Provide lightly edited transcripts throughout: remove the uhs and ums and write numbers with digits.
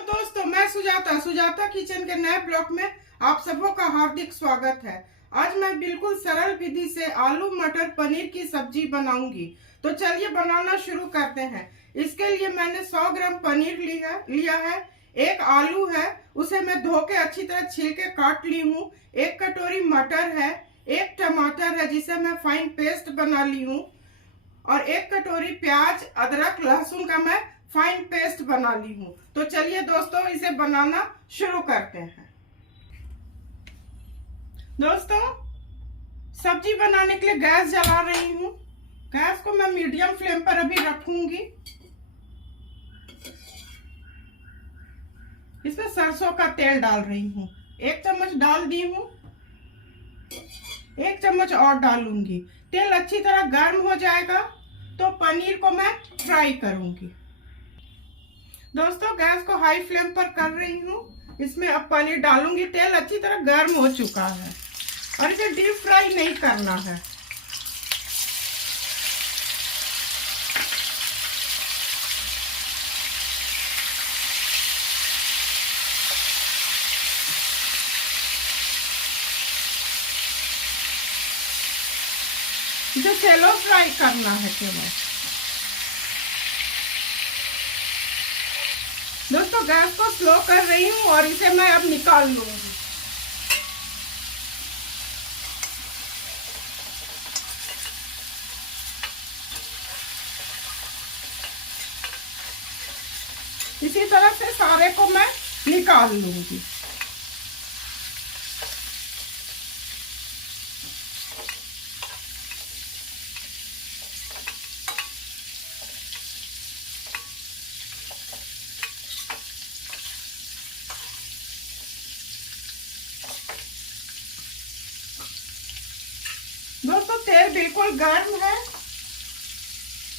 Hello दोस्तों, मैं Sujata kitchen के नए ब्लॉग में आप सबों का हार्दिक स्वागत है। आज मैं बिल्कुल सरल विधि से आलू मटर पनीर की सब्जी बनाऊंगी। तो चलिए बनाना शुरू करते हैं। इसके लिए मैंने 100 ग्राम पनीर लिया है। एक आलू है, उसे मैं धो के अच्छी तरह छील के काट ली हूँ। एक कटोरी मटर है, एक टमाटर है जिसे मैं फाइन पेस्ट बना ली हूँ, और एक कटोरी प्याज अदरक लहसुन का मैं फाइन पेस्ट बना ली हूँ। तो चलिए दोस्तों, इसे बनाना शुरू करते हैं। दोस्तों, सब्जी बनाने के लिए गैस जला रही हूँ। गैस को मैं मीडियम फ्लेम पर अभी रखूंगी। इसमें सरसों का तेल डाल रही हूँ। 1 चम्मच डाल दी हूँ, 1 चम्मच और डालूंगी। तेल अच्छी तरह गर्म हो जाएगा तो पनीर को मैं फ्राई करूंगी। दोस्तों, गैस को हाई फ्लेम पर कर रही हूँ। इसमें अब पनीर डालूंगी। तेल अच्छी तरह गर्म हो चुका है और इसे डीप फ्राई नहीं करना है। इसे शैलो फ्राई करना है केवल। दोस्तों, गैस को स्लो कर रही हूँ और इसे मैं अब निकाल लूंगी। इसी तरह से सारे को मैं निकाल लूंगी। दोस्तों, तेल बिल्कुल गर्म है।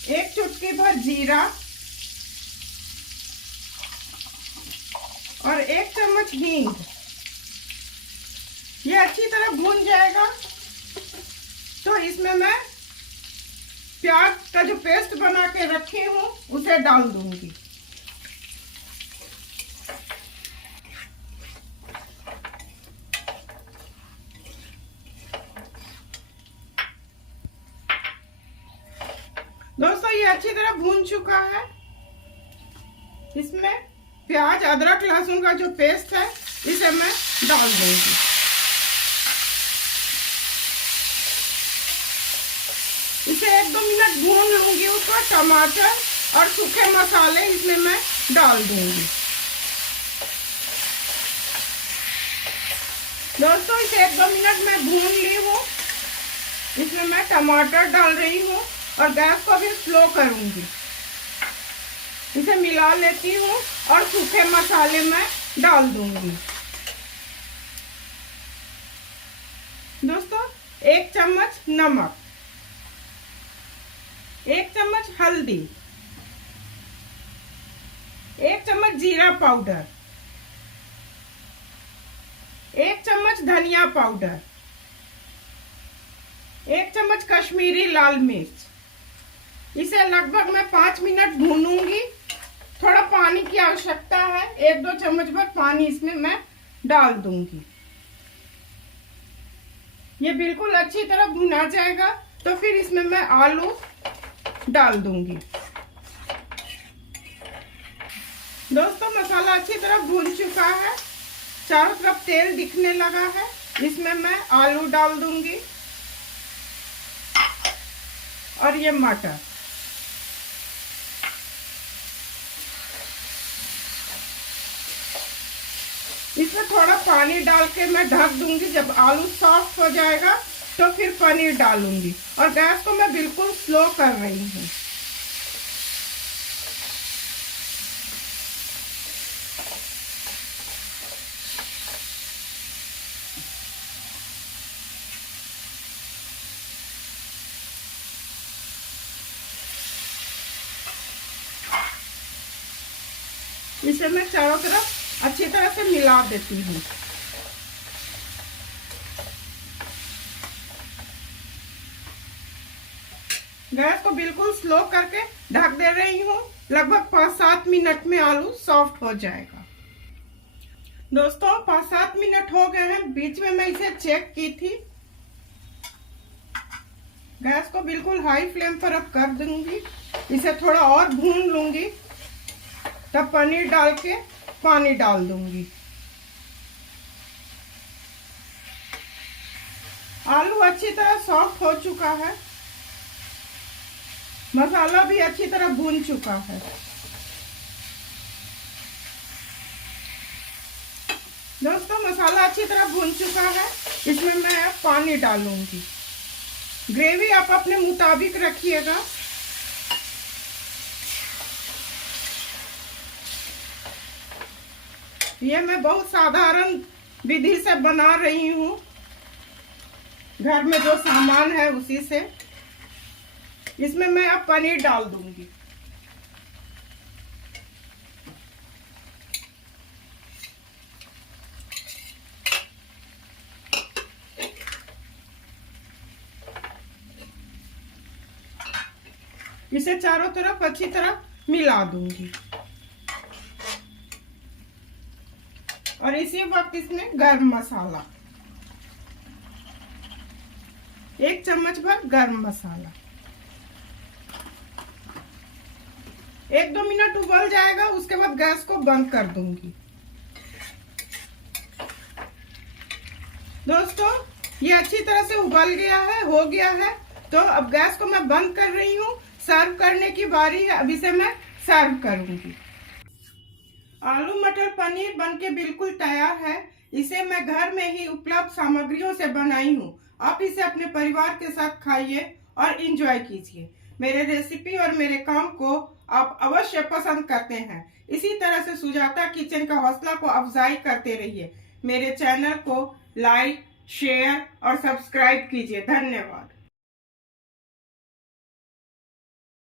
एक चुटकी भर जीरा और 1 चम्मच हींग। ये अच्छी तरह भून जाएगा तो इसमें मैं प्याज का जो पेस्ट बना के रखी हूँ उसे डाल दूंगी। दोस्तों, ये अच्छी तरह भून चुका है। इसमें प्याज अदरक लहसुन का जो पेस्ट है इसे मैं डाल दूंगी। इसे 1-2 मिनट भून लूंगी। उसमें टमाटर और सूखे मसाले इसमें मैं डाल दूंगी। दोस्तों, इसे 1-2 मिनट में भून ली हूँ। इसमें मैं टमाटर डाल रही हूँ और गैस को भी स्लो करूंगी। इसे मिला लेती हूँ और सूखे मसाले मैं डाल दूंगी। दोस्तों, 1 चम्मच नमक, 1 चम्मच हल्दी, 1 चम्मच जीरा पाउडर, 1 चम्मच धनिया पाउडर, 1 चम्मच कश्मीरी लाल मिर्च। इसे लगभग मैं 5 मिनट भूनूंगी। थोड़ा पानी की आवश्यकता है। 1-2 चम्मच भर पानी इसमें मैं डाल दूंगी। ये बिल्कुल अच्छी तरह भुना जाएगा तो फिर इसमें मैं आलू डाल दूंगी। दोस्तों, मसाला अच्छी तरह भून चुका है। चारों तरफ तेल दिखने लगा है। इसमें मैं आलू डाल दूंगी और ये मटर। इसमें थोड़ा पानी डाल के मैं ढक दूंगी। जब आलू सॉफ्ट हो जाएगा तो फिर पनीर डालूंगी और गैस को मैं बिल्कुल स्लो कर रही हूँ। इसे मैं चारों तरफ अच्छी तरह से मिला देती हूँ। गैस को बिल्कुल स्लो करके ढक दे रही हूँ। लगभग 5-7 मिनट में आलू सॉफ्ट हो जाएगा। दोस्तों 5-7 मिनट हो गए हैं, बीच में मैं इसे चेक की थी। गैस को बिल्कुल हाई फ्लेम पर अब कर दूंगी। इसे थोड़ा और भून लूंगी, तब पनीर डाल के पानी डाल दूंगी। आलू अच्छी तरह सॉफ्ट हो चुका है, मसाला भी अच्छी तरह भून चुका है। दोस्तों मसाला अच्छी तरह भून चुका है, इसमें मैं अब पानी डालूंगी। ग्रेवी आप अपने मुताबिक रखिएगा। ये मैं बहुत साधारण विधि से बना रही हूँ, घर में जो सामान है उसी से। इसमें मैं अब पनीर डाल दूंगी। इसे चारों तरफ अच्छी तरह मिला दूंगी और इसी वक्त इसमें गरम मसाला, 1 चम्मच भर गरम मसाला। 1-2 मिनट उबल जाएगा, उसके बाद गैस को बंद कर दूंगी। दोस्तों ये अच्छी तरह से उबल गया है, हो गया है, तो अब गैस को मैं बंद कर रही हूँ। सर्व करने की बारी है, अब इसे मैं सर्व करूंगी। आलू मटर पनीर बनके बिल्कुल तैयार है। इसे मैं घर में ही उपलब्ध सामग्रियों से बनाई हूँ। आप इसे अपने परिवार के साथ खाइए और एंजॉय कीजिए। मेरे रेसिपी और मेरे काम को आप अवश्य पसंद करते हैं। इसी तरह से सुजाता किचन का हौसला को अफजाई करते रहिए। मेरे चैनल को लाइक, शेयर और सब्सक्राइब कीजिए। धन्यवाद।